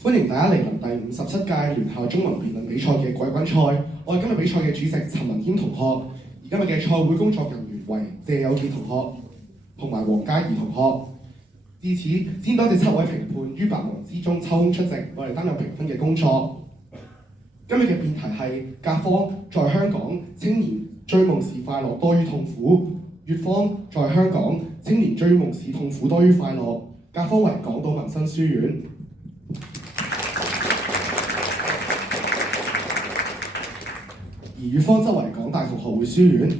歡迎大家嚟臨第57屆聯校中文辯論比賽嘅季軍賽。我係今日比賽嘅主席陳文謙同學，而今日嘅賽會工作人員為謝友傑同學同埋黃嘉怡同學。至此，先多謝7位評判於百忙之中抽空出席，我哋擔任評分嘅工作。今日嘅辯題係甲方在香港青年追夢時快樂多於痛苦，乙方在香港青年追夢時痛苦多於快樂。甲方為港島民生書院。而乙方則為港大同學會書院。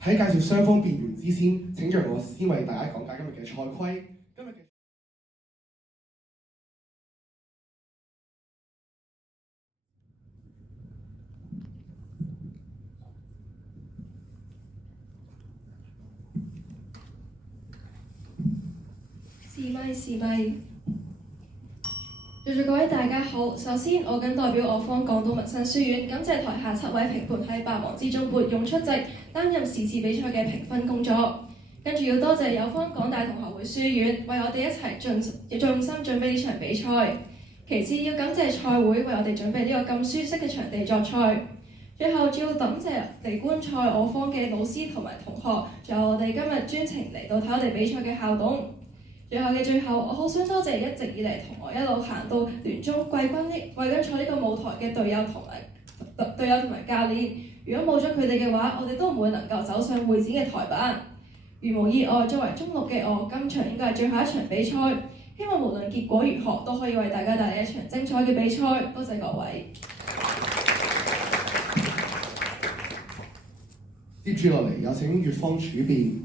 喺介紹雙方辯員之先，請讓我先為大家講解今日嘅賽規。今日嘅試咪。各位大家好，首先我謹代表我方港島民生書院感謝台下7位評判喺百忙之中撥冗出席，擔任是次比賽嘅評分工作。跟住要多謝友方港大同學會書院為我哋一齊盡心準備呢場比賽。其次要感謝賽會為我哋準備呢個咁舒適嘅場地作賽。最後仲要感謝嚟觀賽我方嘅老師同埋同學，仲有我哋今日專程嚟到睇我哋比賽嘅校董。最後，我好想多謝一直以嚟同我一路行到聯中季軍賽呢個舞台嘅隊友同埋教練。如果冇咗佢哋嘅話，我哋都唔會能夠走上會展嘅台板。如無意外，作為中六嘅我，今場應該係最後一場比賽。希望無論結果如何，都可以為大家帶嚟一場精彩嘅比賽。多謝各位。接住落嚟，有請乙方主辯。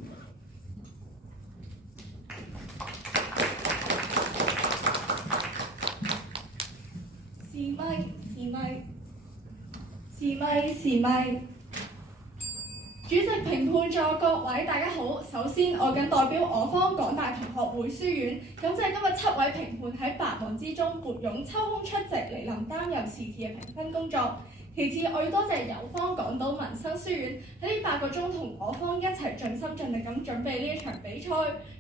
試咪。主席、評判座各位大家好，首先我謹代表我方港大同學會書院，感謝今日7位評判喺百忙之中撥冗抽空出席嚟臨擔任是次嘅評分工作。其次，我要多謝友方港島民生書院喺呢8個鐘同我方一齊盡心盡力咁準備呢一場比賽。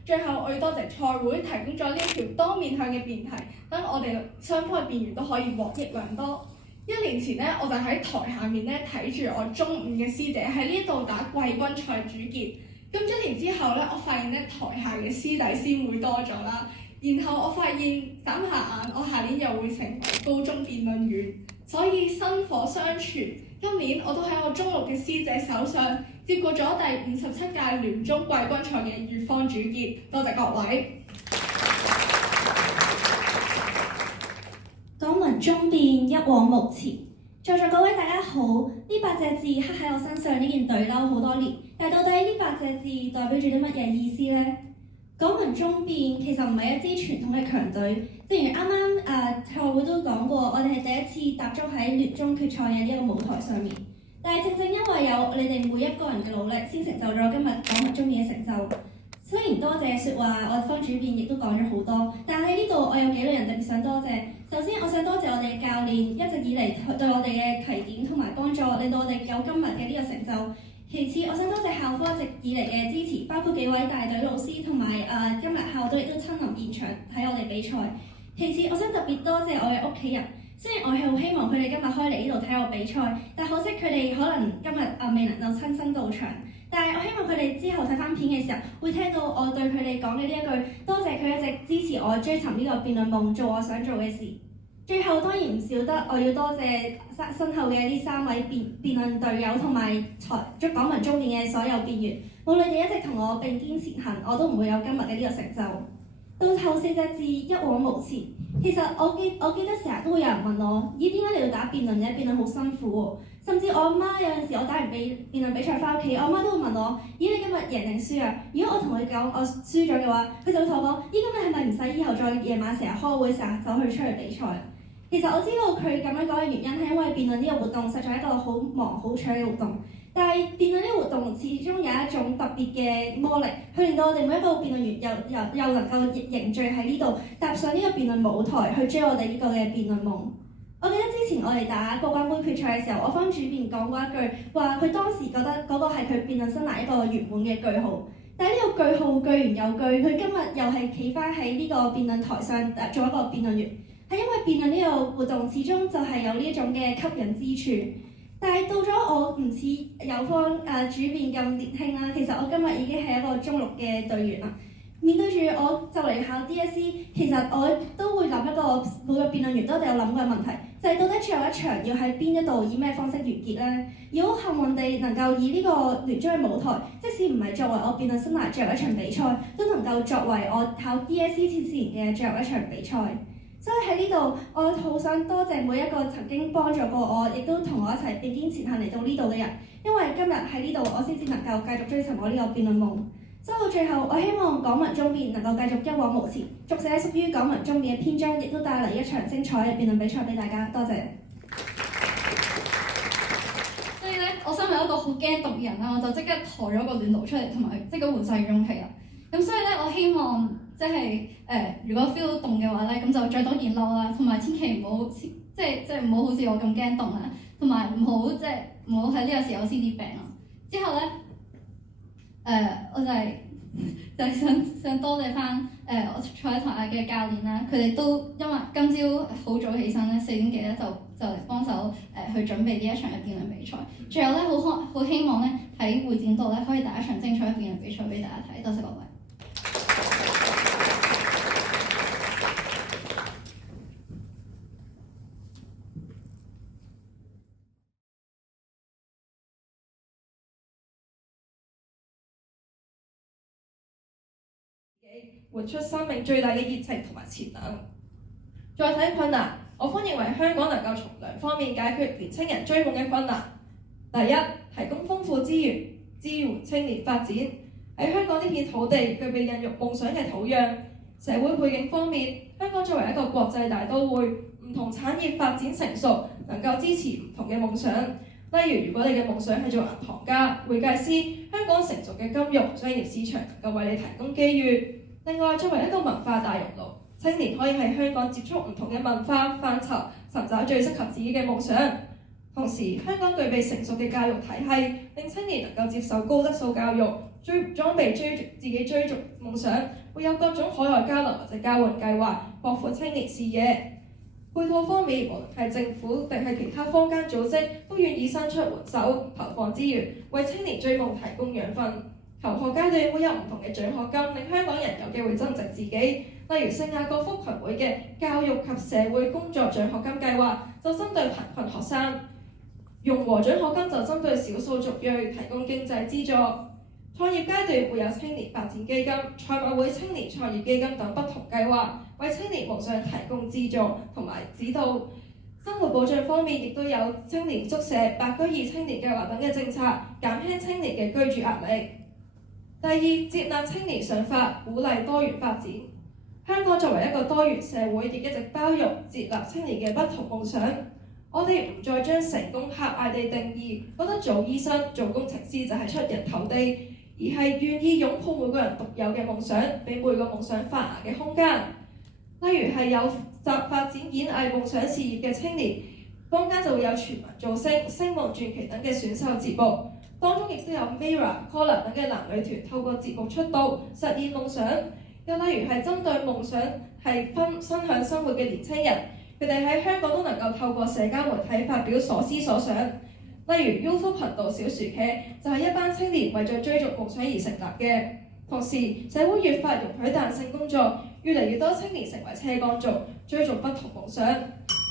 最後，我要多謝賽會提供咗呢一條多面向嘅辯題，等我哋雙方嘅辯員都可以獲益良多。1年前咧，我就喺台下面咧睇住我中5嘅師姐喺呢度打季軍賽主傑。咁1年之後咧，我發現咧台下嘅師弟師妹多咗啦。然後我發現眨下眼，我下年又會成為高中辯論員。所以薪火相傳，今年我都喺我中6嘅師姐手上接過咗第57屆聯中季軍賽嘅乙方主傑。多謝各位。港民中辯一往無前，在座各位大家好。呢8隻字刻喺我身上呢件隊褸好多年，但到底呢8隻字代表住啲乜嘢意思呢？港民中辯其實唔係一支傳統嘅強隊，正如啱啱賽會都講過，我哋係第一次踏足喺聯中決賽嘅呢一個舞台上面。但係正因為有你哋每一個人嘅努力，先成就咗今日港民中辯嘅成就。雖然多謝説話，我方主辯亦都講咗好多，但係喺呢度我有幾個人特別想多謝。首先，我想多謝我哋嘅教練一直以嚟對我哋嘅提點同埋幫助，令到我哋有今日嘅呢個成就。其次，我想多謝校方一直以嚟嘅支持，包括幾位大隊老師同埋今日校隊亦都親臨現場睇我哋比賽。其次，我想特別多謝我嘅屋企人，雖然我係好希望佢哋今日可以嚟呢度睇我比賽，但可惜佢哋可能今日未能夠親身到場。但係我希望佢哋之後睇翻片嘅時候，會聽到我對佢哋講嘅呢一句，多謝佢一直支持我追尋呢個辯論夢，做我想做嘅事。最後當然唔少得，我要多謝身後嘅呢3位辯論隊友同埋港民中辯嘅所有辯員，無論你一直同我並肩前行，我都唔會有今日嘅呢個成就。到後4隻字一往無前，其實我記得成日都會有人問我，咦，點解你要打辯論嘅？辯論好辛苦喎。甚至我阿媽有陣時我打完辯論比賽翻屋企，我阿媽都會問我，咦，你今日贏定輸啊？如果我同佢講我輸咗嘅話，佢就會同我講，咦，咁你係咪唔使以後再夜晚成日開會成日走去出嚟比賽？其實我知道佢咁樣講嘅原因係因為辯論呢個活動實在係一個好忙好搶嘅活動，但係辯論呢個活動始終有一種特別嘅魔力，去令到我哋每一個辯論員又能夠凝聚喺呢度，踏上呢個辯論舞台去追我哋呢個嘅辯論夢。我記得之前我哋打過關杯決賽嘅時候，我方主辯講過一句話，佢當時覺得嗰個係佢辯論生涯一個圓滿嘅句號。但係呢個句號句完又句，佢今日又係企翻喺呢個辯論台上做一個辯論員，係因為辯論呢個活動始終就係有呢一種嘅吸引之處。但係到咗我唔似友方主辯咁年輕啦，其實我今日已經係一個中六嘅隊員啦。面對住我就嚟考 DSE， 其實我都會諗一個每個辯論員都一定有諗過嘅問題，就係到底最後一場要喺邊一度以咩方式完結呢？如果幸運地能夠以呢個聯綜嘅舞台，即使唔係作為我辯論生涯最後一場比賽，都能夠作為我考 DSE 之前嘅最後一場比賽。所以喺呢度，我好想多謝每一個曾經幫助過我，亦都同我一齊並肩前行嚟到呢度嘅人，因為今日喺呢度，我先至能夠繼續追尋我呢個辯論夢。所以到最後，我希望港文綜辯能夠繼續一往無前，續寫屬於港文綜辯嘅篇章，亦都帶嚟一場精彩嘅辯論比賽俾大家。多謝。所以咧，我身為一個好驚凍嘅人啦，我就即刻抬咗個暖爐出嚟，同埋即刻換晒羽絨被啦。咁所以咧，我希望即係如果 feel 到凍嘅話咧，咁就着多件褸啦，同埋千祈唔好即係唔好好似我咁驚凍啦，同埋唔好喺呢個時候先至病咯。之後咧。我就係想多謝翻我坐喺台下嘅教練啦，佢哋都因為今朝好早起身咧，4點幾咧就嚟幫手去準備呢一場嘅辯論比賽。最後咧好希望咧喺會展度咧可以打一場精彩嘅辯論比賽俾大家睇。多謝各位。活出生命最大嘅熱情同埋潛能。再睇困難，我方認為香港能夠從兩方面解決年青人追夢嘅困難。第一，提供豐富資源，支援青年發展。喺香港呢片土地具備孕育夢想嘅土壤。社會背景方面，香港作為一個國際大都會，唔同產業發展成熟，能夠支持唔同嘅夢想。例如，如果你嘅夢想係做銀行家、會計師，香港成熟嘅金融商業市場能夠為你提供機遇。另外，作為一個文化大熔爐，青年可以喺香港接觸唔同嘅文化範疇，尋找最適合自己嘅夢想。同時，香港具備成熟嘅教育體系，令青年能夠接受高質素教育，裝備自己追逐夢想，會有各種海外交流或者交換計劃，擴闊青年視野。配套方面，無論係政府定係其他坊間組織，都願意伸出援手，投放資源，為青年追夢提供養分。求學階段會有唔同嘅獎學金，令香港人有機會增值自己。例如聖雅各福群會嘅教育及社會工作獎學金計劃，就針對貧困學生；融和獎學金就針對少數族裔提供經濟資助。創業階段會有青年發展基金、賽馬會青年創業基金等不同計劃，為青年夢想提供資助同埋指導。生活保障方面，亦都有青年宿舍、白居二青年計劃等嘅政策，減輕青年嘅居住壓力。第二，接納青年想法，鼓勵多元發展。香港作為一個多元社會，亦一直包容接納青年嘅不同夢想。我哋唔再將成功狹隘地定義，覺得做醫生、做工程師就係出人頭地，而係願意擁抱每個人獨有嘅夢想，俾每個夢想發芽嘅空間。例如係有發展演藝夢想事業嘅青年，坊間就會有全民造星、星夢傳奇等嘅選秀節目。當中亦都有 Mirror、Collar 等嘅男女團透過節目出道，實現夢想。又例如係針對夢想係分享生活嘅年青人，佢哋喺香港都能夠透過社交媒體發表所思所想。例如 YouTube 頻道小薯茄就係一班青年為咗追逐夢想而成立嘅。同時，社會越發容許彈性工作，越嚟越多青年成為車桿族，追逐不同夢想，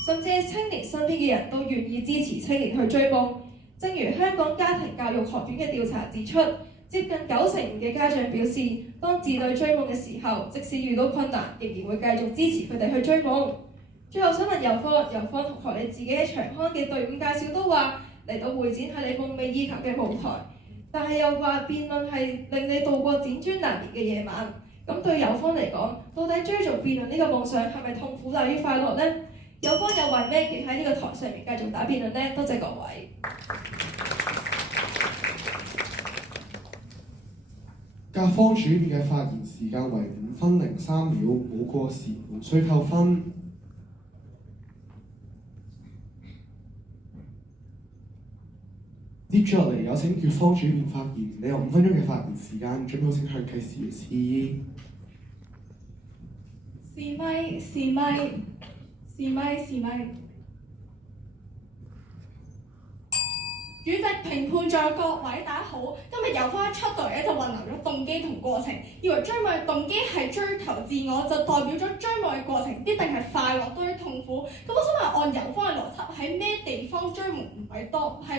甚至青年身邊嘅人都願意支持青年去追夢。正如香港家庭教育學院嘅調查指出，接近95%嘅家長表示，當子女追夢嘅時候，即使遇到困難，仍然會繼續支持佢哋去追夢。最後想問友方同學，你自己喺長康嘅隊伍介紹都話嚟到會展係你夢寐以求嘅舞台，但係又話辯論係令你度過輾轉難眠嘅夜晚。咁對友方嚟講，到底追逐辯論呢個夢想係咪痛苦大於快樂呢？友方又為咩企喺呢個台上面繼續打辯論呢？多謝各位。甲方主辯嘅發言時間為5分03秒，冇過時，無需扣分。接住落嚟有有請粵方主編發言，你有5分鐘嘅發言時間，準備好請向計時示意。試咪試咪試咪試咪。主席、評判在各位，大家好。今日有方一出隊咧，就混淆咗動機同過程，以為追夢嘅動機係追求自我，就代表咗追夢嘅過程必定係快樂多於痛苦。咁我想問，按有方嘅邏輯，喺咩地方追夢唔係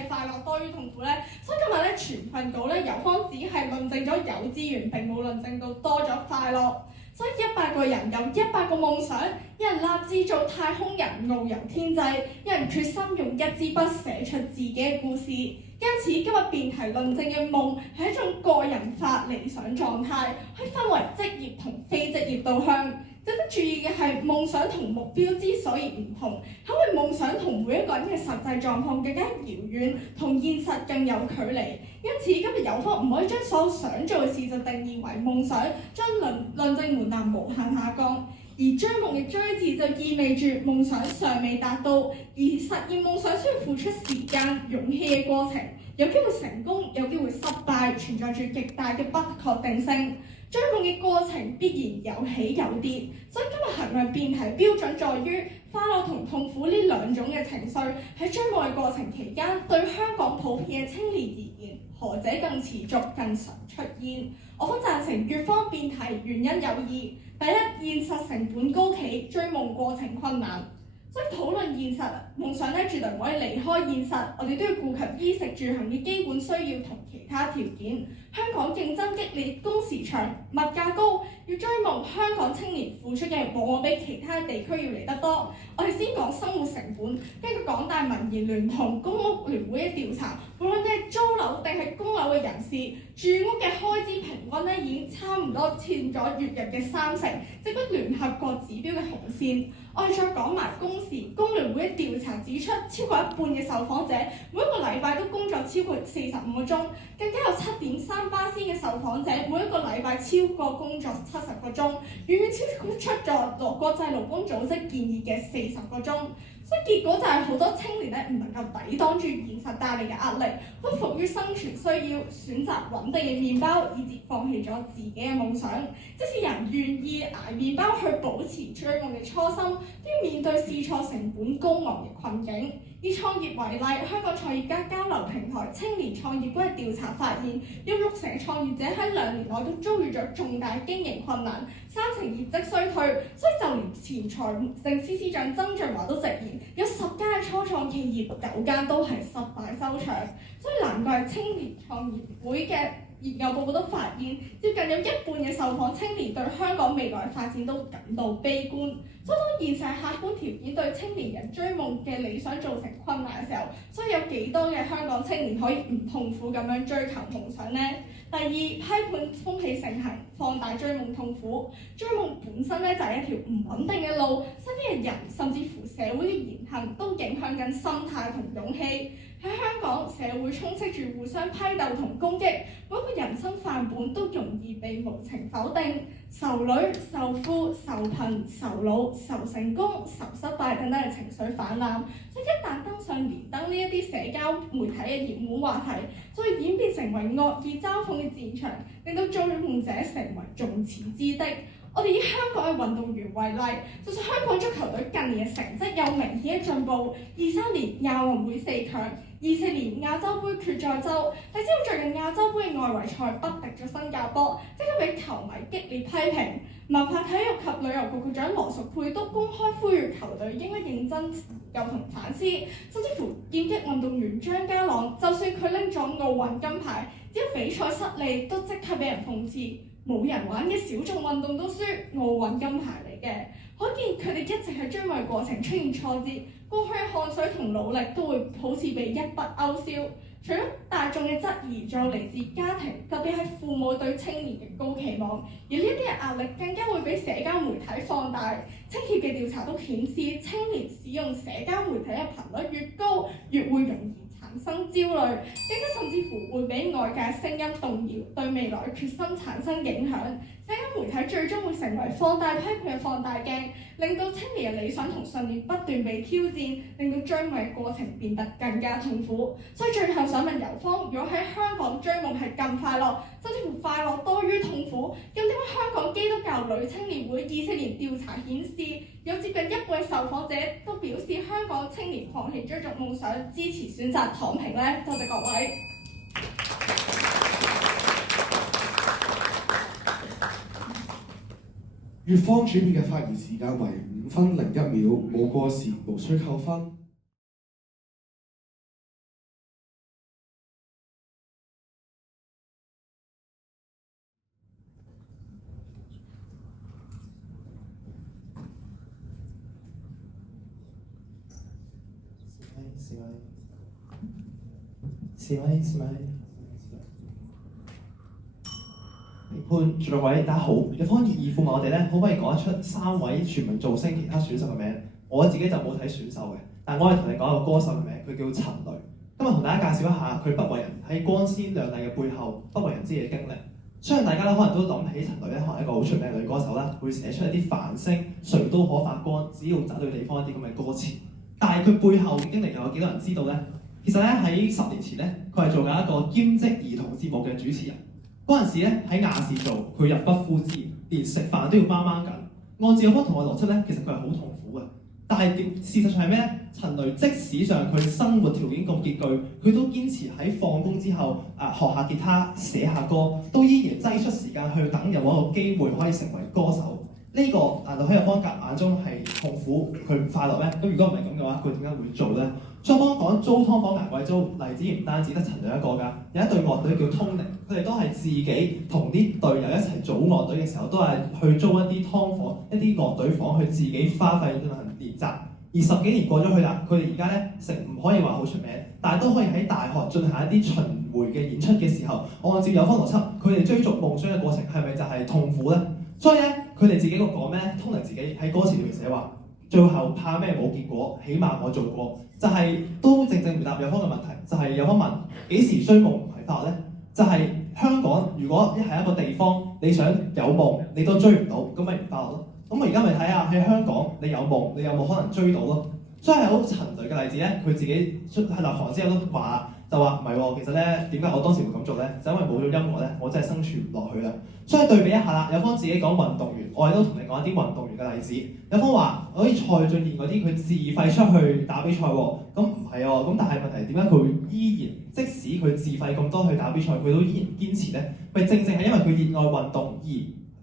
快樂多於痛苦呢？所以今日咧全份稿咧，有方只係論證咗有資源，並冇論證到多咗快樂。所以100個人有100個夢想，有人立志做太空人遨遊天際，有人決心用一支筆寫出自己嘅故事。因此今日辯題論證嘅夢係一種個人化理想狀態，可以分為職業同非職業導向。值得注意嘅係，夢想同目標之所以唔同，係因為夢想同每一個人嘅實際狀況更加遙遠，同現實更有距離。因此今日有方唔可以將所有想做嘅事就定義為夢想，將論證門檻無限下降。而追夢嘅追字就意味住夢想尚未達到，而實現夢想需要付出時間、勇氣嘅過程，有機會成功，有機會失敗，存在住極大嘅不確定性。追夢嘅過程必然有起有跌，所以今日衡量辯題標準在於快樂同痛苦呢兩種嘅情緒喺追夢嘅過程期間，對香港普遍嘅青年而言，何者更持續、更常出現？我方贊成粵方辯題，原因有二：第一，現實成本高企，追夢過程困難。所以討論現實夢想咧，絕對唔可以離開現實，我哋都要顧及衣食住行嘅基本需要同其他條件。香港競爭激烈，工時長，物價高，要追夢，香港青年付出嘅往往比其他地區要嚟得多。我哋先講生活成本，根據港大民研聯同公屋聯會嘅調查，無論你係租樓定係供樓嘅人士，住屋嘅開支平均咧已經差唔多佔咗月入嘅30%，直逼聯合國指標嘅紅線。我哋再講埋工時，工聯會嘅調查指出，超過一半嘅受訪者每一個禮拜都工作超過45個鐘，更加有7.3%嘅受訪者每一個禮拜超過工作70個鐘，遠遠超出咗國際勞工組織建議嘅40個鐘。所以結果就係好多青年咧唔能夠抵擋住現實帶嚟嘅壓力，不服於生存需要，選擇穩定嘅麵包，以致放棄咗自己嘅夢想。即使人願意捱麵包去保持追夢嘅初心，都要面對試錯成本高昂嘅困境。以創業為例，香港創業家交流平台青年創業嗰個調查發現，有60%嘅創業者喺2年內都遭遇咗重大經營困難，30%業績衰退。所以就連前財政司司長曾俊華都直言，有10間嘅初創企業9間都係失敗收場。所以難怪青年創業會嘅研究報告都發現，接近有1半嘅受訪青年對香港未來發展都感到悲觀。所以當現實客觀條件對青年人追夢嘅理想造成困難嘅時候，所以有幾多嘅香港青年可以唔痛苦咁樣追求夢想呢？第二，批判風氣盛行，放大追夢痛苦。追夢本身咧就係一條唔穩定嘅路，身邊嘅人甚至乎社會嘅言行都影響緊心態同勇氣。喺香港社會充斥住互相批鬥同攻擊，每一個人生範本都容易被無情否定，仇女、仇富、仇貧、仇老、仇成功、仇失敗等等嘅情緒泛濫。所以一旦登上連登呢一啲社交媒體嘅熱門話題，就會演變成為惡意嘲諷嘅戰場，令到追夢者成為眾矢之的。我哋以香港嘅運動員為例，就算香港足球隊近年嘅成績有明顯嘅進步，23年亞運會4強，24年亞洲杯決賽周，但只要最近亞洲杯嘅外圍賽不敵咗新加坡，即刻俾球迷激烈批評。文化體育及旅遊局局長羅淑佩都公開呼籲球隊應該認真又同反思，甚至乎劍擊運動員張家朗，就算佢拎咗奧運金牌，只要比賽失利都即刻俾人諷刺。冇人玩嘅小眾運動都輸，奧運金牌嚟嘅，可見佢哋一直喺追夢過程出現挫折，過去嘅汗水同努力都會好似被一筆勾銷。除咗大眾嘅質疑，仲有嚟自家庭，特別係父母對青年嘅高期望，而呢一啲嘅壓力更加會俾社交媒體放大。青協嘅調查都顯示，青年使用社交媒體嘅頻率越高，越會容易產生焦慮，更加甚至乎會俾外界聲音動搖，對未來決心產生影響。社交媒體最終會成為放大批判嘅放大鏡，令到青年嘅理想同信念不斷被挑戰，令到追夢嘅過程變得更加痛苦。所以最後想問游方，如果喺香港追夢係咁快樂，甚至乎快樂多於痛苦，咁點解香港基督教女青年會20年調查顯示，有接近一半受訪者都表示香港青年放棄追逐夢想，支持選擇躺平呢？多謝各位。粵方主編嘅發言時間為5分01秒，冇過時，無需扣分。評判在座各位，大家好。有方義父問我哋咧，可唔可以講得出3位全民造星其他選手嘅名？我自己就冇睇選手嘅，但我係同你講一個歌手嘅名，佢叫陳蕾。今日同大家介紹一下佢不為人喺光鮮亮麗嘅背後不為人知嘅經歷。相信大家咧可能都諗起陳蕾咧，可能係一個好出名嘅女歌手啦，會寫出一啲繁星誰都可發光，只要找對地方一啲咁嘅歌詞。但係佢背後嘅經歷又有幾多人知道呢？其實咧喺10年前咧，佢係做緊一個兼職兒童節目嘅主持人。嗰陣時咧喺亞視做，佢入不敷支，連食飯都要掹掹緊。按照有方同學邏輯咧，其實佢係好痛苦嘅。但係事實上係咩咧？陳蕾即使上佢生活條件咁拮據，佢都堅持喺放工之後學下吉他、寫下歌，都依然擠出時間去等有冇一個機會可以成為歌手。呢個難道喺有方眼中係痛苦，佢唔快樂咩？咁如果唔係咁嘅話，佢點解會做咧？雙方講租劏房捱貴租，例子唔單止得陳蕾一個㗎，有一隊樂隊叫通靈，佢哋都係自己同啲隊友一齊組樂隊嘅時候，都係去租一啲劏房、一啲樂隊房去自己花費進行練習。而10幾年過咗去啦，佢哋而家咧唔可以話好出名，但係都可以喺大學進行一啲巡迴嘅演出嘅時候，按照有方邏輯，佢哋追逐夢想嘅過程係咪就係痛苦咧？所以咧，佢哋自己個講咩？通靈自己喺歌詞裏面寫話，最後怕咩冇結果，起碼我做過，就係、都正回答有方嘅問題，就係、有方問幾時追夢唔係快樂咧？就係、香港如果係一個地方，你想有夢你都追唔到，咁咪唔快樂咯。咁我而家咪睇下喺香港，你有夢，你有冇可能追到咯？所以係好陳蕾嘅例子咧，佢自己出喺立行之後都話，就話唔係喎，其實咧點解我當時會咁做咧？就因為冇咗音樂咧，我真係生存唔落去啦。所以對比一下啦，有方自己講運動員，我哋都同你講一啲運動員嘅例子。有方話好似蔡俊彥嗰啲，佢自費出去打比賽喎，咁唔係喎，咁但係問題點解佢會依然即使佢自費咁多去打比賽，佢都依然堅持咧？咪正係因為佢熱愛運動而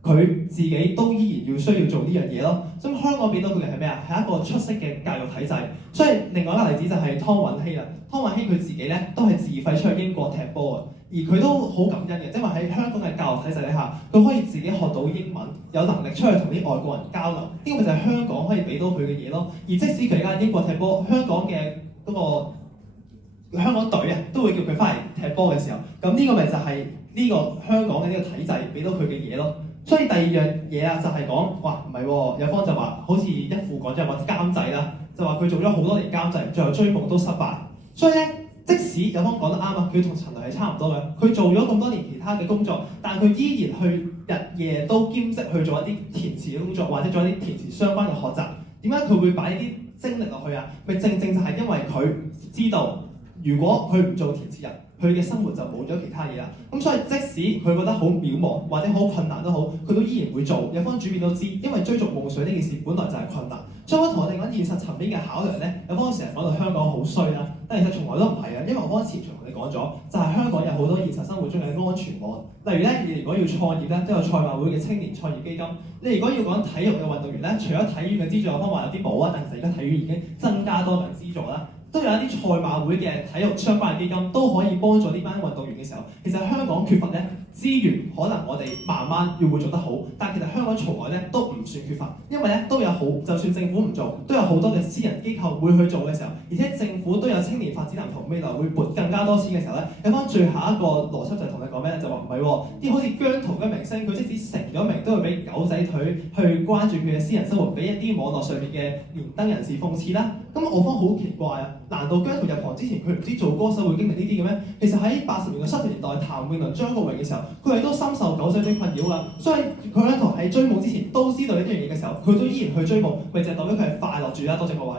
佢自己都依然要需要做呢樣嘢咯。咁香港俾到佢嘅係咩啊？係一個出色嘅教育體制。所以另外一個例子就係湯允熙啦。湯允熙佢自己咧都係自費出去英國踢波啊，而佢都好感恩嘅，因為喺香港嘅教育體制底下，佢可以自己學到英文，有能力出去同啲外國人交流。呢個咪就係香港可以俾到佢嘅嘢咯。而即使佢而家喺英國踢波，香港嘅嗰個香港隊啊，都會叫佢翻嚟踢波嘅時候，咁呢個咪就係呢個香港嘅呢個體制俾到佢嘅嘢咯。所以第二樣嘢啊，就係講，哇唔係喎，有方就話好似一副講咗話監製啦，就話佢做咗好多年監製，最後追夢都失敗。所以咧，即使有方講得啱啊，佢同陳蕾係差唔多嘅，佢做咗咁多年其他嘅工作，但佢依然去日夜都兼職去做一啲填詞嘅工作，或者做一啲填詞相關嘅學習。點解佢會擺呢啲精力落去啊？咪正就係因為佢知道，如果佢唔做填詞人，佢嘅生活就冇咗其他嘢啦。咁所以即使佢覺得好渺茫或者好困難都好，佢都依然會做。有方主編都知，因為追逐夢想呢件事本來就係困難。所以我同我哋講現實層面嘅考量咧，有方成日講到香港好衰啦，但其實從來都唔係啊。因為我方前場同你講咗，就係香港有好多現實生活中嘅安全網。例如咧，你如果要創業咧，都有賽馬會嘅青年創業基金。你如果要講體育嘅運動員咧，除咗體院嘅資助，有方話有啲冇啊，但其實而家體院已經增加多嘅資助啦。都有一啲賽馬會嘅體育相關嘅基金都可以幫助呢班運動員嘅時候，其實香港缺乏咧資源，可能我哋慢慢要會做得好，但其實香港從來咧都唔算缺乏，因為咧都有好，就算政府唔做，都有好多嘅私人機構會去做嘅時候，而且政府都有青年發展藍圖，未來會撥更加多錢嘅時候咧，有翻最後一個邏輯就係同你講咩咧，就話唔係喎，啲好似姜濤嘅明星，佢即使成咗名都會俾狗仔隊去關注佢嘅私人生活，俾一啲網絡上面嘅連登人士諷刺啦。咁我方好奇怪啊！難道姜濤入行之前佢唔知做歌手會經歷呢啲嘅咩？其實喺80年代、70年代，譚詠麟、張國榮嘅時候，佢係都深受狗仔的困擾啦。所以佢咧喺追夢之前都知道呢樣嘢嘅時候，佢都依然去追夢，咪就係代表佢係快樂住啦。多謝各位。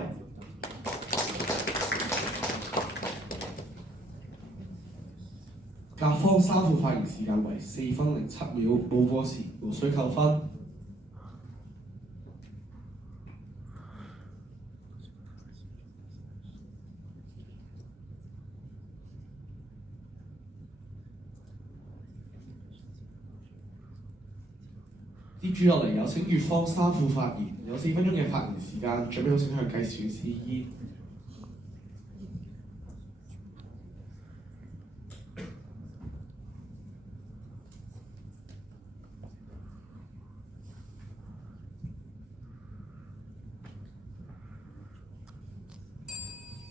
甲方3副發言時間為4分07秒，冇過時，無需扣分。接住落嚟有請乙方3副發言，有4分鐘嘅發言時間，準備好請向計時員示意。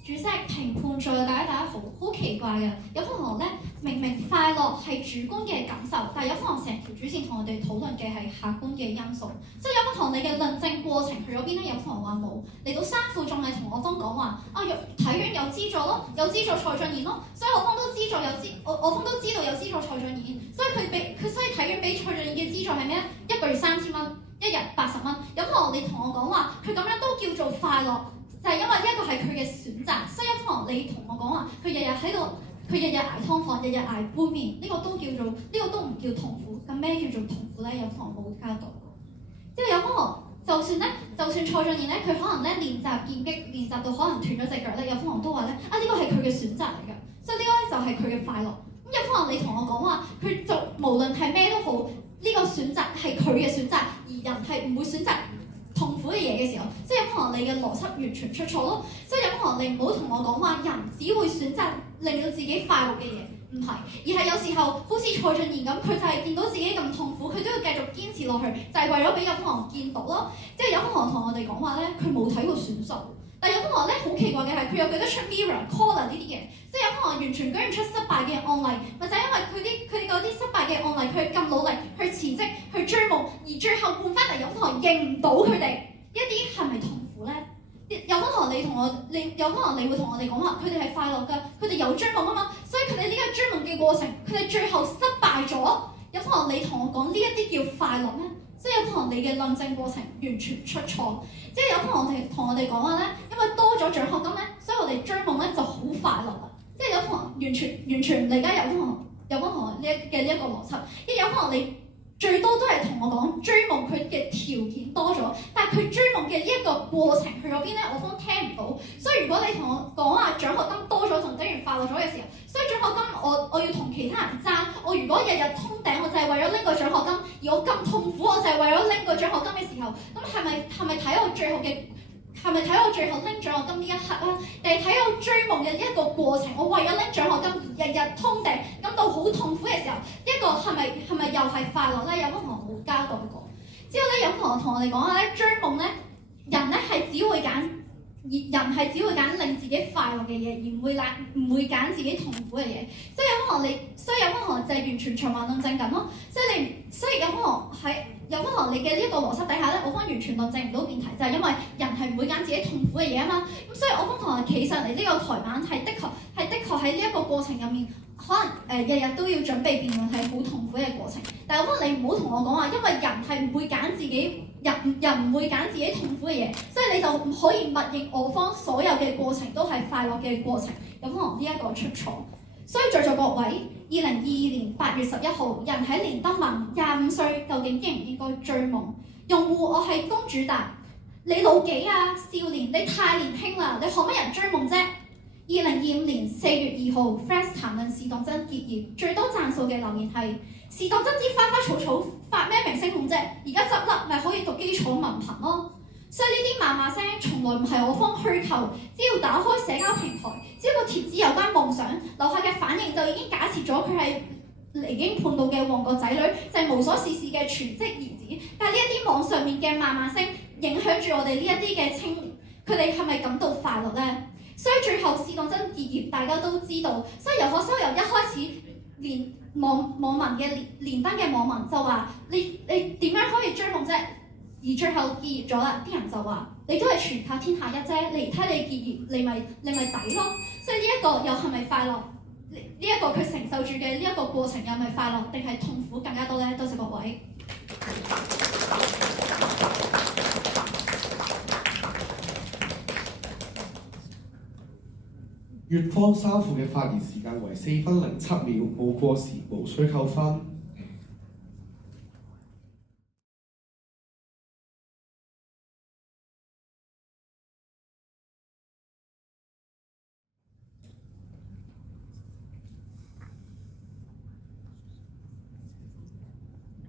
主席、評判在大家好奇怪嘅，有同學咧明明快樂係主觀嘅感受，但係有同學成條主線同我哋討論嘅係客觀嘅因素，即係有同學你嘅論證過程去咗邊咧？有同學話冇，嚟到3副仲係同我方講話體院有資助咯，有資助蔡俊彥咯，所以我方都資助我方都知道有資助蔡俊彥，所以體院俾蔡俊彥嘅資助係咩咧？1個月30蚊，一日80蚊。有同學你同我講話，佢咁樣都叫做快樂。就係因為呢一個係佢嘅選擇，所以有同學你同我講話，佢日日喺度，佢日日捱湯飯，日日捱杯麵，呢個都叫做，呢個都唔叫痛苦。咁咩叫做痛苦咧？有同學冇交代過。即係有同學，就算蔡俊彥咧，佢可能咧練習劍擊，練習到可能斷咗隻腳咧，有同學都話咧，呢個係佢嘅選擇嚟㗎，所以呢個咧就係佢嘅快樂。咁有同學你同我講話，佢就無論係咩都好，呢個選擇係佢嘅選擇，而人係唔會選擇痛苦嘅嘢嘅時候，即係有可能你嘅邏輯完全出錯咯。所以有可能你唔好同我講話，人只會選擇令到自己快樂嘅嘢，唔係，而係有時候好似蔡俊彥咁，佢就係見到自己咁痛苦，佢都要繼續堅持落去，就係為咗俾有可能見到咯。即係有可能同我哋講話咧，佢冇睇過選秀。但有可能咧好奇怪嘅係，佢又記得出 Mirror、Caller 呢啲嘢，即係有可能完全舉唔出失敗嘅案例，或者因為佢哋嗰啲失敗嘅案例，佢咁努力去辭職、去追夢，而最後換翻嚟有可能認唔到佢哋，一啲係咪痛苦咧？有可能有可能你會同我哋講話，佢哋係快樂㗎，佢哋有追夢啊嘛，所以佢哋呢個追夢嘅過程，佢哋最後失敗咗，有可能你同我講呢一啲叫快樂咩？即係有可能你嘅論證過程完全出錯，即係有可能同我哋講話咧，因為多咗獎學金咧，所以我哋追夢咧就好快樂啦。即係有可能完全唔理解有可能呢一個邏輯，因為有可能你最多都係同我講追夢佢嘅條件多咗，但係佢追夢嘅呢一個過程去咗邊咧，我方聽唔到。所以如果你同我講話獎學金多咗就等於快樂咗嘅時候，所以獎學金我要同其他人爭，我如果日日通頂，我就係為咗拎個獎學金，而我咁痛苦，我就係為咗拎個獎學金嘅時候，咁係咪睇我最後拎獎學金呢一刻啊？定係睇我追夢嘅呢一個過程？我為咗拎獎學金而日日通頂，感到好痛苦嘅時候，呢一個係咪又係快樂咧？有同學冇交代過。之後咧有同我哋講話咧，追夢咧，人咧係只會揀令自己快樂嘅嘢，而唔會揀自己痛苦嘅嘢。所以有可能就係完全循環論證緊咯。所以有可能你嘅呢一個邏輯底下咧，我方完全論證唔到辯題，就係因為人係唔會揀自己痛苦嘅嘢啊嘛。咁所以我方同學企上嚟呢個台板係的確喺呢一個過程入面，可能日日都要準備辯論係好痛苦嘅過程。但係我方你唔好同我講話，因為人係唔會揀自己。人唔會揀自己痛苦嘅嘢，所以你就唔可以默認我方所有嘅過程都係快樂嘅過程，有可能呢一個出錯。所以在座各位，2022年8月11號，人喺連登問25歲究竟應唔應該追夢？用戶我係公主答：你老幾啊？少年，你太年輕啦，你學乜人追夢啫？2025年4月2號 ，Flash 談論試當真結業，最多讚數嘅留言係：試當真之花花草草發咩明星夢啫？而家執笠咪可以讀基礎文憑咯。所以呢啲罵聲從來唔係我方虛構，只要打開社交平台，只要個貼紙有關夢想，樓下嘅反應就已經假設咗佢係離經叛道嘅旺角仔女，就係無所事事嘅全職兒子。但係呢一啲網上面嘅罵聲影響住我哋呢一啲嘅青年，佢哋係咪感到快樂呢？所以最後試當真結業，大家都知道。所以由一開始連網民嘅連登嘅網民就話：你點樣可以追夢啫？而最後結業咗啦，啲人就話：你都係全靠天下一啫，你睇你結業，你咪抵咯。所以呢一個又係咪快樂？一個佢承受住嘅呢一個過程又係咪快樂定係痛苦更加多咧？多謝各位。乙方三副嘅發言時間為4分07秒，冇過時，無需扣分。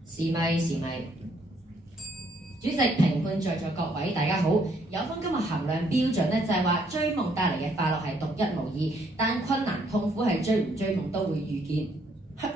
是咪？主席、評判在座各位，大家好。有方今日衡量標準咧，就係話追夢帶嚟嘅快樂係獨一無二，但困難痛苦係追唔追夢都會遇見，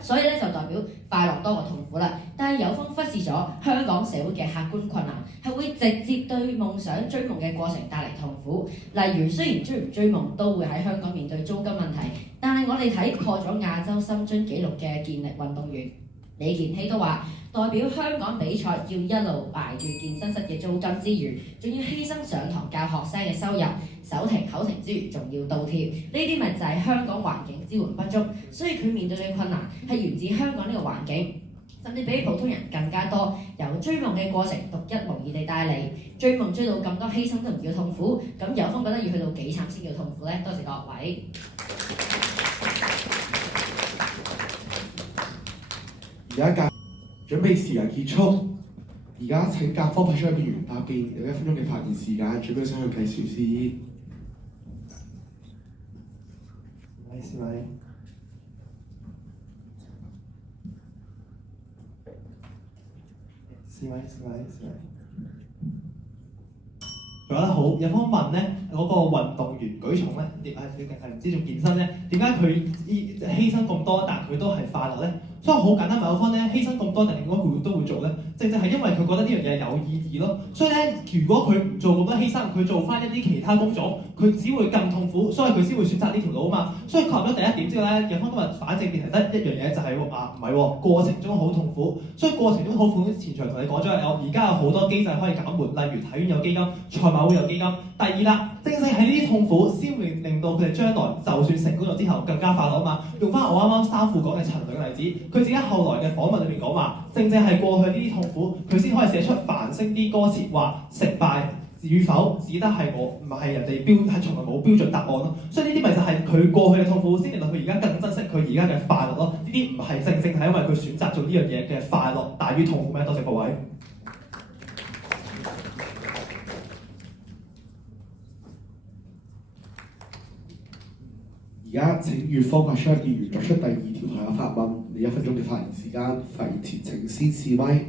所以咧就代表快樂多過痛苦啦。但係有方忽視咗香港社會嘅客觀困難，係會直接對夢想追夢嘅過程帶嚟痛苦。例如雖然追唔追夢都會喺香港面對租金問題，但係我哋睇破咗亞洲深蹲紀錄嘅健力運動員李健熙都話，代表香港比賽要一路捱住健身室嘅租金之餘，仲要犧牲上堂教學生嘅收入，手停口停之餘仲要倒貼，呢啲咪就係香港環境支援不足，所以佢面對嘅困難係源自香港呢個環境，甚至比普通人更加多。由追夢嘅過程獨一無二地帶嚟，追夢追到咁多犧牲都唔叫痛苦，咁有風覺得要去到幾慘先叫痛苦呢？多謝各位。而家準備時間結束，而家請甲方派出嘅議員答辯，有1分鐘嘅發言時間，準備上去計時先。做得好，有方問咧嗰個運動員舉重咧，定係唔知做健身咧？點解佢犧牲咁多，但佢都係快樂咧？所以好簡單問有方咧，犧牲咁多，但係點解佢都會做咧？正係因為佢覺得呢樣嘢有意義咯。所以咧，如果佢唔做咁多犧牲，佢做翻一啲其他工種，佢只會更痛苦，所以佢先會選擇呢條路啊嘛。所以確立咗第一點之後咧，有方今日反正辯題得一樣嘢就係唔係喎，過程中好痛苦，所以過程中好痛苦。前場同你講咗有而家有好多機制可以減緩，例如體院有基金、賽馬會有基金。第二啦，正係呢啲痛苦先會令到佢哋將來就算成功咗之後更加快樂啊嘛。用翻我啱啱三副講嘅陳蕾嘅例子，佢自己後來嘅訪問裏面講話，正係過去呢啲痛苦，佢先可以寫出繁星啲歌詞，話成敗與否只得係我，唔係人哋係從來冇標準答案咯。所以呢啲咪就係佢過去嘅痛苦，先令到佢而家更珍惜佢而家嘅快樂咯。呢啲唔係正係因為佢選擇做呢樣嘢嘅快樂大於痛苦咩？多謝各位。而家請乙方派出嘅議員作出第2條台嘅發問，你1分鐘嘅發言時間，發言前請先試咪。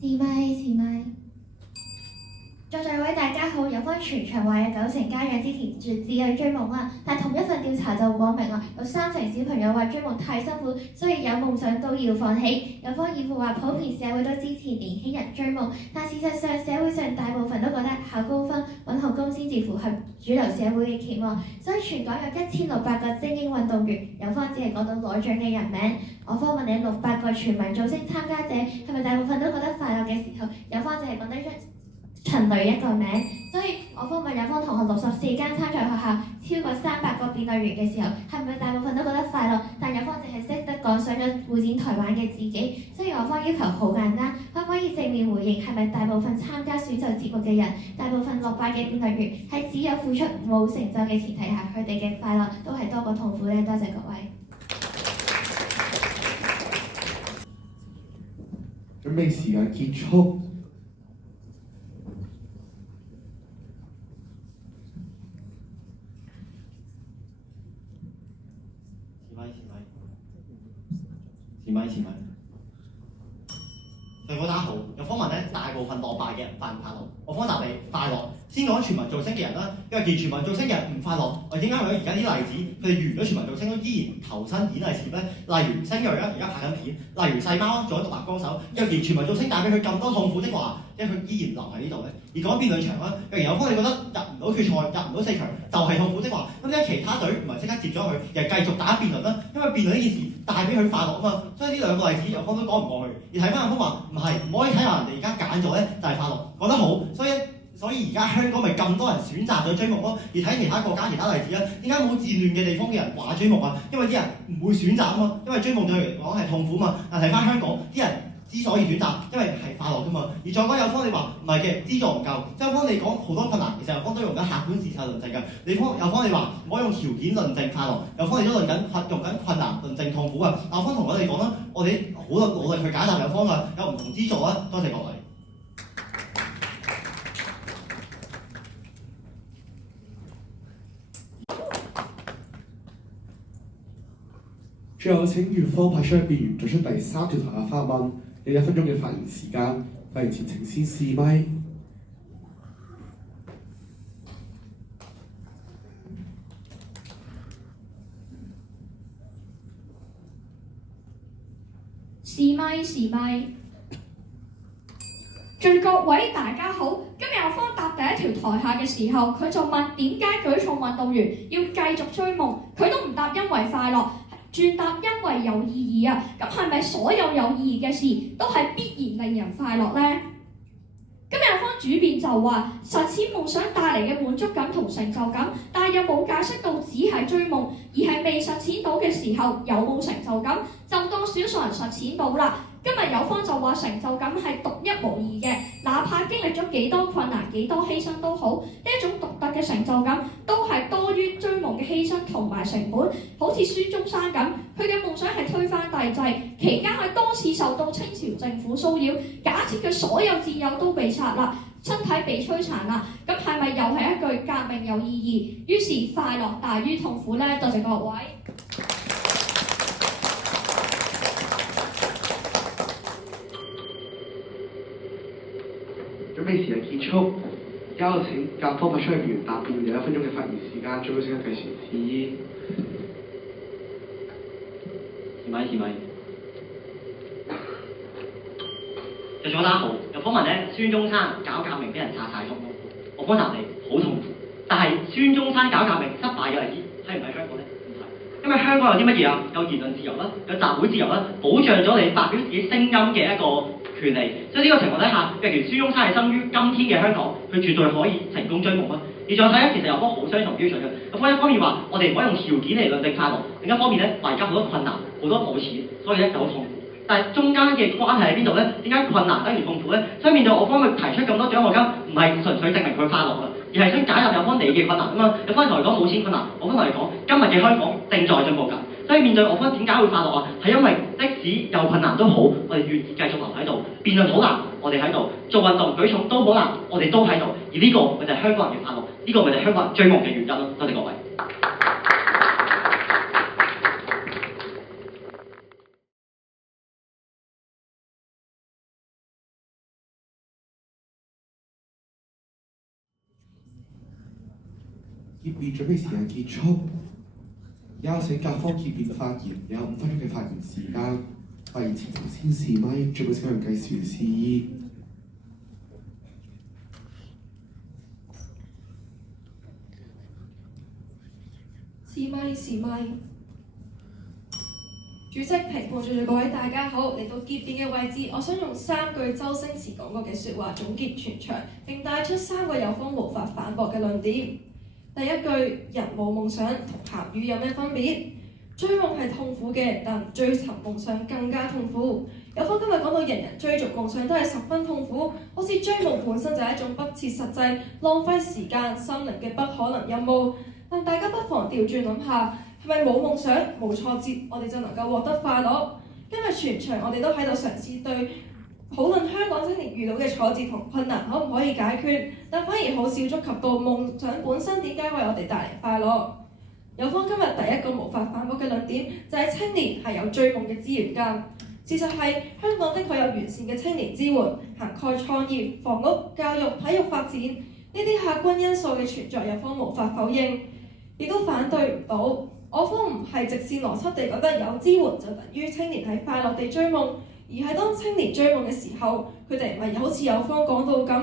試咪。在座各位大家好，有方全場話有90%家長支持子女追夢啦，但同一份調查就講明啦，有30%小朋友話追夢太辛苦，所以有夢想都要放棄。有方義父話普遍社會都支持年輕人追夢，但事實上社會上大部分都覺得考高分揾好工先至符合主流社會嘅期望，所以全港有1600個精英運動員，有方只係講到攞獎嘅人名。我方問你600個全民造星參加者係咪大部分都覺得快樂嘅時候，有方只係講得出陳蕾一個名，所以我方問有方同學64間參賽學校超過300個辯論員嘅時候，係咪大部分都覺得快樂？但有方淨係識得講上咗會展台灣嘅自己，所以我方要求好簡單，可唔可以正面回應係咪大部分參加選秀節目嘅人，大部分落敗嘅辯論員喺只有付出冇成就嘅前提下，佢哋嘅快樂都係多過痛苦呢？多謝各位。準備時間結束。前咪。各位大家好，有方問咧，大部分落敗嘅人快唔快樂？我方答你快樂，先講全民造星嘅人啦，因為見全民造星嘅人唔快樂，我點解為咗而家啲例子，佢哋完咗全民造星都依然投身演藝事業咧？例如星鋭啦，而家拍緊片；例如細貓做咗獨立歌手。若然全民造星帶俾佢咁多痛苦的話，因為佢依然留喺呢度咧。而講辯論場啦，若然有方你覺得入唔到決賽、入唔到4強就係痛苦的話，咁點解其他隊唔係即刻接咗佢，而係繼續打辯論啦？因為辯論呢件事帶俾佢快樂啊嘛。所以呢兩個例子有方都講唔過去。而睇翻有方話唔係，唔可以睇下人哋而家揀咗咧就係快樂，講得好。所以而家香港咪咁多人選擇咗追夢咯，而睇其他國家其他例子啊，點解冇戰亂嘅地方嘅人話追夢啊？因為啲人唔會選擇啊嘛，因為追夢對佢嚟講係痛苦嘛。但睇翻香港啲人之所以選擇，因為係快樂噶嘛。而再講有方你話唔係嘅，資助唔夠，即係有方你講好多困難，其實有方都用緊客觀事實論證㗎。有方你話唔可以用條件論證快樂，有方你都用緊困難論證痛苦啊。有方同我哋講啦，我哋好努力去解答有方啊，有唔同資助啊，多謝各位。最後請粵方派出辯員作出第3條台下發問，你1分鐘嘅發言時間。發言前請先試咪。試咪。在各位大家好，今日有方答第1條台下嘅時候，佢就問點解舉重運動員要繼續追夢，佢都唔答因為快樂，轉答因為有意義啊！咁係咪所有有意義嘅事都係必然令人快樂呢？今日有方主辯就話實踐夢想帶嚟嘅滿足感同成就感，但係又冇解釋到只係追夢，而係未實踐到嘅時候有冇成就感，就當少數人實踐到啦。今日有方就話成就感係獨一無二嘅，哪怕經歷咗幾多困難、幾多犧牲都好，呢一種獨特嘅成就感都係多於追夢嘅犧牲同埋成本。好似孫中山咁，佢嘅夢想係推翻帝制，期間佢多次受到清朝政府騷擾，假設佢所有戰友都被殺啦，身體被摧殘啦，咁係咪又係一句革命有意義？於是快樂大於痛苦呢？多謝各位。準備時間結束，而家有請甲方派出嘅辯員答辯，有1分鐘嘅發言時間，最後請計時試衣。試咪。就大家好，有訪問咧，孫中山搞革命俾人殺晒痛苦，我方答你好痛苦。但係孫中山搞革命失敗嘅例子喺唔喺香港咧？唔係，因為香港有啲乜嘢啊？有言論自由啦，有集會自由啦，保障咗你發表自己聲音嘅一個權利。所以呢個情況底下，譬如孫中山係生於今天嘅香港，佢絕對可以成功追夢啦。而再睇咧，其實有方好雙重標準嘅。有方一方面話我哋唔可以用條件嚟論證快樂，另一方面咧話而家好多困難，好多冇錢，所以咧就好痛苦。但係中間嘅關係喺邊度咧？點解困難等於痛苦咧？所以面對我方佢提出咁多獎學金，唔係純粹證明佢快樂啊，而係想解答有方你嘅困難啊嘛。有方同你講冇錢困難，我方同你講今日嘅香港正在進步緊。所以面對我方點解會快樂啊？係因為即使有困難都好，我哋願意繼續留喺度。辯論好難，我哋喺度；做運動舉重都好難，我哋都喺度。而呢個咪就係香港人嘅快樂，呢個咪就係香港人追夢嘅原因咯。多謝各位。結辯準備時間結束，而家有請甲方結辯發言，有5分鐘嘅發言時間。發言前先試咪，最後請人計時試衣。試咪。主席、評判、在座各位大家好，嚟到結辯嘅位置，我想用3句周星馳講過嘅説話總結全場，並帶出3個有方無法反駁嘅論點。第一句，人冇夢想同鹹魚有咩分別？追夢係痛苦嘅，但追尋夢想更加痛苦。有方今日講到人人追逐夢想都係十分痛苦，好似追夢本身就係一種不切實際、浪費時間、心靈嘅不可能任務。但大家不妨調轉諗下，係咪冇夢想、冇挫折，我哋就能夠獲得快樂？今日全場我哋都喺度嘗試對討論香港青年遇到嘅挫折同困難可唔可以解決，但反而好少觸及到夢想本身點解為我哋帶嚟快樂。有方今日第一個無法反駁嘅論點就係青年係有追夢嘅資源㗎。事實係香港的確有完善嘅青年支援，涵蓋創業、房屋、教育、體育發展。呢啲客觀因素嘅存在，有方無法否認，亦都反對唔到。我方唔係直線邏輯地覺得有支援就等於青年係快樂地追夢，而係當青年追夢嘅時候，佢哋唔係好似有方講到咁，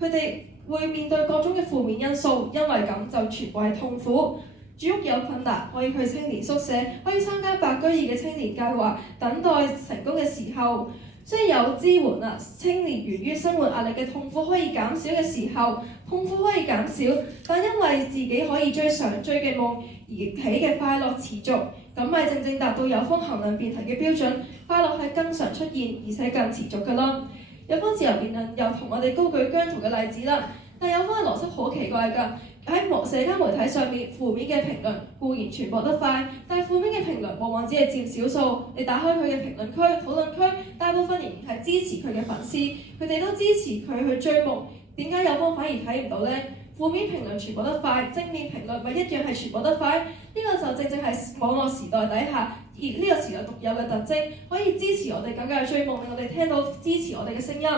佢哋會面對各種嘅負面因素，因為咁就全部係痛苦。住屋有困難，可以去青年宿舍，可以參加白居易嘅青年計劃，等待成功嘅時候。雖然有支援啊，青年源於生活壓力嘅痛苦可以減少嘅時候，痛苦可以減少，但因為自己可以追上追嘅夢而起嘅快樂持續，咁咪正正達到有方衡量辯題嘅標準，快樂係更常出現而且更持續㗎啦。有方自由辯論又同我哋高舉姜濤嘅例子啦，但有方嘅邏輯好奇怪㗎。喺社交媒體上面，負面嘅評論固然傳播得快，但係負面嘅評論往往只係佔少數。你打開佢嘅評論區、討論區，大部分仍然係支持佢嘅粉絲，佢哋都支持佢去追夢。點解有方反而睇唔到呢？負面評論傳播得快，正面評論咪一樣係傳播得快？呢個就正正係網絡時代底下，而呢個時代獨有嘅特徵，可以支持我哋更加去追夢，令我哋聽到支持我哋嘅聲音。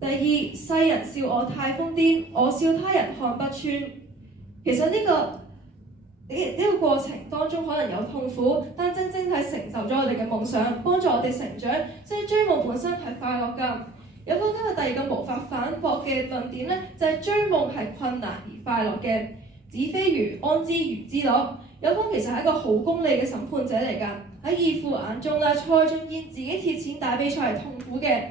第二，世人笑我太瘋癲，我笑他人看不穿。其實呢個過程當中可能有痛苦，但正正係成就咗我哋嘅夢想，幫助我哋成長。所以追夢本身係快樂㗎。有方今日第二個無法反駁嘅論點呢，就係追夢係困難而快樂嘅。子非魚，安知魚之樂？有方其實係一個好功利嘅審判者嚟㗎。喺義父眼中啦，蔡俊彥自己貼錢打比賽係痛苦嘅。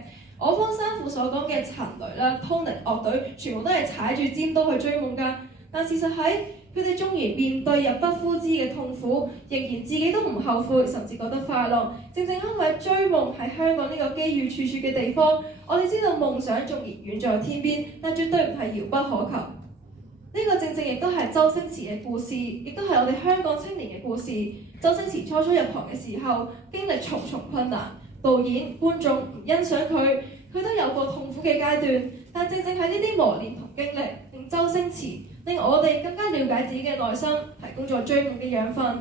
我方三父所講嘅陳雷啦、Tony 樂隊，全部都係踩住尖刀去追夢㗎。但事實係，佢哋縱然面對入不敷支嘅痛苦，仍然自己都唔後悔，甚至覺得快樂。正正因為追夢喺香港呢個機遇處處嘅地方，我哋知道夢想縱然遠在天邊，但絕對唔係遙不可求。呢個正正亦都係周星馳嘅故事，亦都係我哋香港青年嘅故事。周星馳初入行嘅時候，經歷重重困難。導演、觀眾唔欣賞佢，佢都有過痛苦嘅階段。但正正係呢啲磨練同經歷，令周星馳令我哋更加了解自己嘅內心，提供咗追夢嘅養分。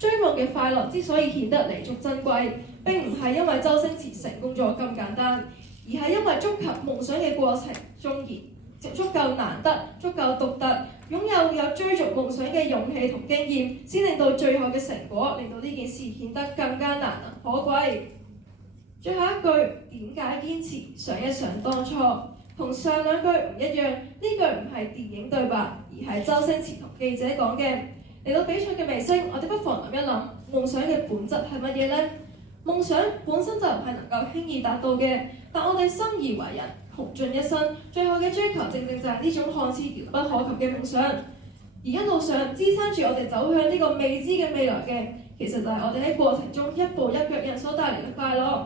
追夢嘅快樂之所以顯得彌足珍貴，並唔係因為周星馳成功咗咁簡單，而係因為觸及夢想嘅過程縱然足夠難得、足夠獨特，擁有追逐夢想嘅勇氣同經驗，先令到最後嘅成果，令到呢件事顯得更加難能可貴。最後一句，點解堅持？想一想當初，同上兩句唔一樣。呢句唔係電影對白，而係周星馳同記者講嘅。嚟到比賽嘅尾聲，我哋不妨諗一諗，夢想嘅本質係乜嘢呢？夢想本身就唔係能夠輕易達到嘅，但我哋生而為人，窮盡一生，最後嘅追求正正就係呢種看似遙不可及嘅夢想。而一路上支撐住我哋走向呢個未知嘅未來嘅，其實就係我哋喺過程中一步一腳印所帶嚟嘅快樂。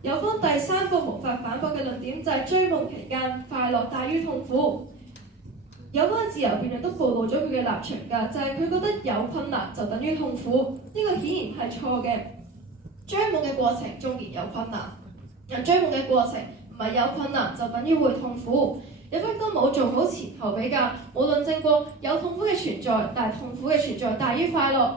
有方第三個無法反駁嘅論點就係追夢期間快樂大於痛苦。有方嘅自由辯論都暴露咗佢嘅立場㗎，就係佢覺得有困難就等於痛苦，呢個顯然係錯嘅。追夢嘅過程縱然有困難，人追夢嘅過程唔係有困難就等於會痛苦。有方都冇做好前後比較，冇論證過有痛苦嘅存在，但係痛苦嘅存在大於快樂。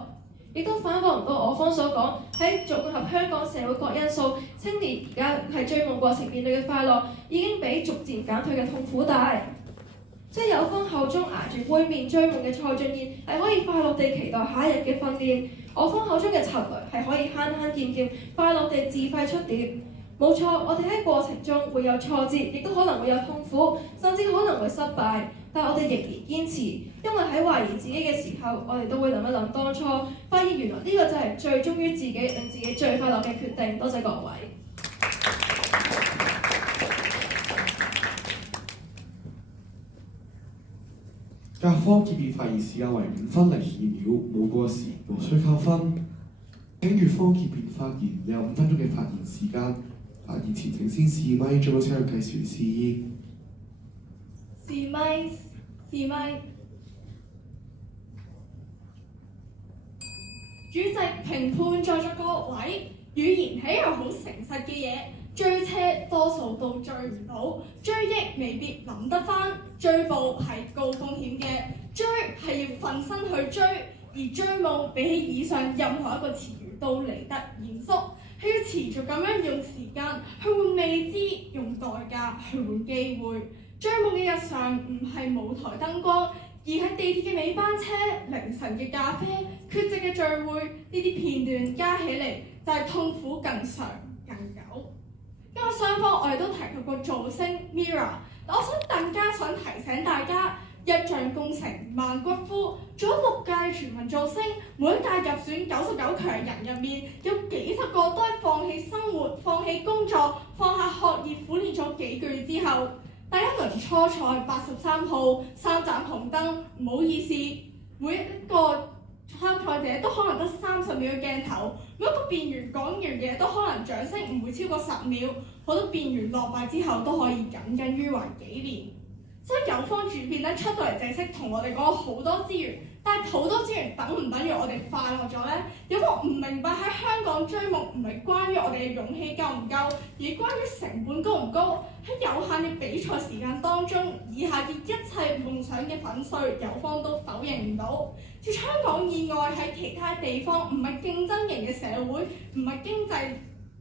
亦都反駁唔到我方所講，喺綜合香港社會各因素，青年而家喺追夢過程面對嘅快樂，已經比逐漸減退嘅痛苦大。即係有方口中捱住杯麵追夢嘅蔡俊彥，係可以快樂地期待下一日嘅訓練；我方口中嘅陳雷係可以慳慳儉儉快樂地自費出碟。冇錯，我哋喺過程中會有挫折，亦都可能會有痛苦，甚至可能會失敗。但我哋仍然堅持，因為喺懷疑自己嘅時候，我哋都會諗一諗當初，發現原來呢個就係最忠於自己，令自己最快樂嘅決定。多謝各位。甲方結辯發言時間為5分02秒，冇過時無需扣分。請乙方結辯發言，有5分鐘嘅發言時間。發言前請先試咪，再請佢計時示意。試咪，試咪。主席、評判在座各位，語言係一樣好誠實嘅嘢。追車多數都追唔到，追憶未必諗得返。追捕係高風險嘅，追係要奮身去追，而追夢比起以上任何一個詞語都嚟得嚴肅，係要持續咁樣用時間去換未知，用代價去換機會。追夢嘅日常唔係舞台燈光，而係地鐵嘅尾班車、凌晨嘅咖啡、缺席嘅聚會，呢啲片段加起嚟就係痛苦更長更久。今日雙方我哋都提及過造星 Mirror， 我更加想提醒大家，一將功成萬骨枯，做咗6屆全民造星，每一屆入選99強人入面，有幾十個都係放棄生活、放棄工作、放下學業，苦練咗幾個月之後，第一輪初賽83號3盞紅燈，唔好意思，每一個參賽者都可能得30秒嘅鏡頭，每一個辯員講完嘢都可能掌聲唔會超過10秒，好多辯員落敗之後都可以耿耿於懷幾年。所以有方主編咧出到嚟正式同我哋講好多資源，但係好多資源等唔等於我哋快樂咗呢？有冇唔明白喺香港追夢唔係關於我哋嘅勇氣夠唔夠，而關於成本高唔高？喺有限嘅比賽時間當中，以下嘅一切夢想嘅粉碎，有方都否認唔到。似香港以外喺其他地方，唔係競爭型嘅社會，唔係經濟嘅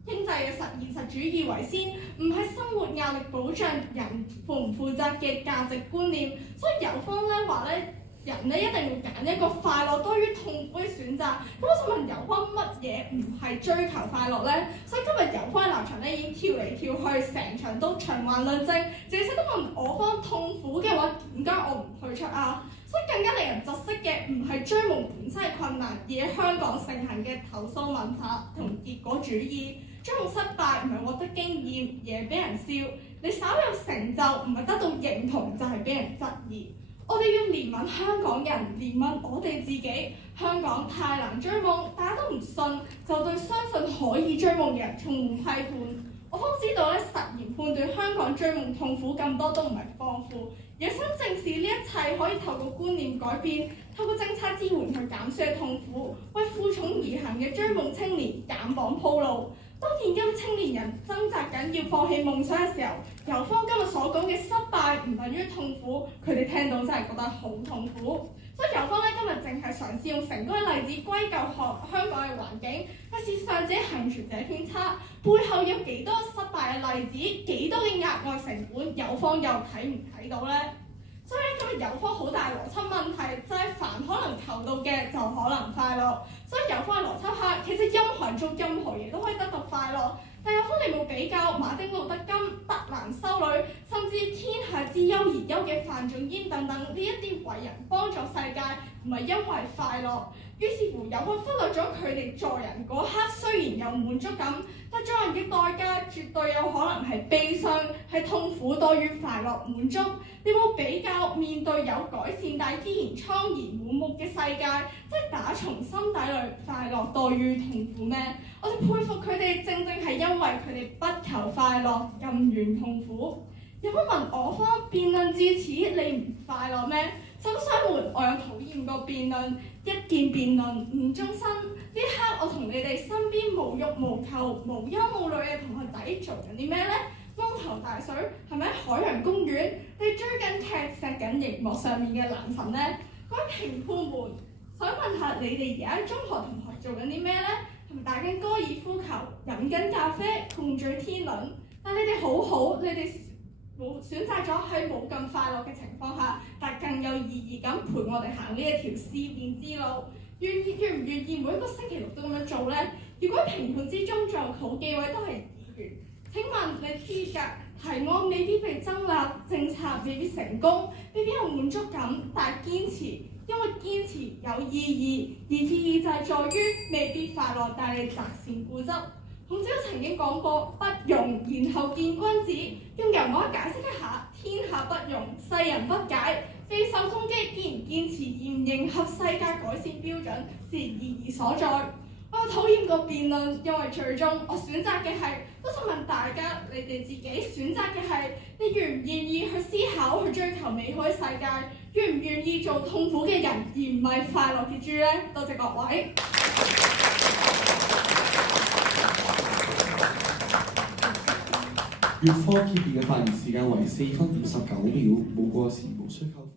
現實主義為先，唔係生活壓力保障人負唔負責嘅價值觀念，所以有方咧話咧，人咧一定會揀一個快樂多於痛苦嘅選擇。咁我想問有方乜嘢唔係追求快樂咧？所以今日有方嘅立場咧已經跳嚟跳去，成場都循環論證，淨係識得問我方痛苦嘅話，點解我唔退出啊？所以更加令人窒息嘅唔係追夢本身係困難，而係香港盛行嘅投訴文化同結果主義。追夢失敗唔係獲得經驗，而係俾人笑。你稍有成就唔係得到認同，就係俾人質疑。我哋要憐憫香港人，憐憫我哋自己。香港太難追夢，大家都唔信，就對相信可以追夢嘅人充滿批判。我方知道咧，實驗判斷香港追夢痛苦咁多都唔係放負，而係想正視呢一切可以透過觀念改變，透過政策支援去減少嘅痛苦，為負重而行嘅追夢青年減磅鋪路。當現今青年人掙扎緊要放棄夢想嘅時候，由方今日所講嘅失敗唔等於痛苦，佢哋聽到真係覺得好痛苦。所以由方咧今日淨係嘗試用成功嘅例子歸咎香港嘅環境，但事實上自己幸存者偏差，背後有幾多失敗嘅例子，幾多嘅額外成本，有方又睇唔睇到呢？所以今日有方好大邏輯問題，就係凡可能求到嘅就可能快樂。所以有方嘅邏輯下，其實任何人做任何嘢都可以得到快樂。但有方你冇比較馬丁路德金、德蘭修女，甚至天下之憂而憂嘅范仲淹等等呢一啲偉人幫助世界，唔係因為快樂。於是乎有方忽略咗佢哋助人嗰刻雖然有滿足感，但助人嘅代價絕對有可能係悲傷，係痛苦多於快樂滿足。你冇比較面對有改善但依然蒼然滿目嘅世界，即係打從心底裏快樂多於痛苦咩？我哋佩服佢哋，正正係因為佢哋不求快樂，任緣痛苦。有冇問我方辯論至此，你唔快樂咩？心相換，我有討厭過辯論，一見辯論誤終身。呢一刻我同你哋身邊無欲無求、無憂無慮嘅同學仔做緊啲咩呢？蒙頭大水係咪喺海洋公園？你追緊劇、錫緊熒幕上面嘅男神呢？各位評判們，想問下你哋而家中學同學做緊啲咩呢？係咪打緊高爾夫球、飲緊咖啡、共聚天倫？但你哋好好，你哋冇選擇咗喺冇咁快樂嘅情況下，但更有意義咁陪我哋行呢一條思辨之路。願唔願意每一個星期六都咁樣做呢？如果評判之中仲有好幾位都係議員，請問你資格提案未必被爭立，政策未必成功，未必有滿足感，但係堅持，因為堅持有意義，而意義就係在於未必快樂，但係擇善固執。孔子都曾經講過，不容然後見君子，用人話解釋一下，天下不容，世人不解。備受攻擊，既然堅持而唔迎合世界改善標準，是意義所在。我討厭過辯論，因為最終我選擇嘅係，都想問大家，你哋自己選擇嘅係，你願唔願意去思考、去追求美好嘅世界，願唔願意做痛苦嘅人，而唔係快樂嘅豬呢？多謝各位。粵科結業嘅發言時間為4分59秒，冇過時無需扣分。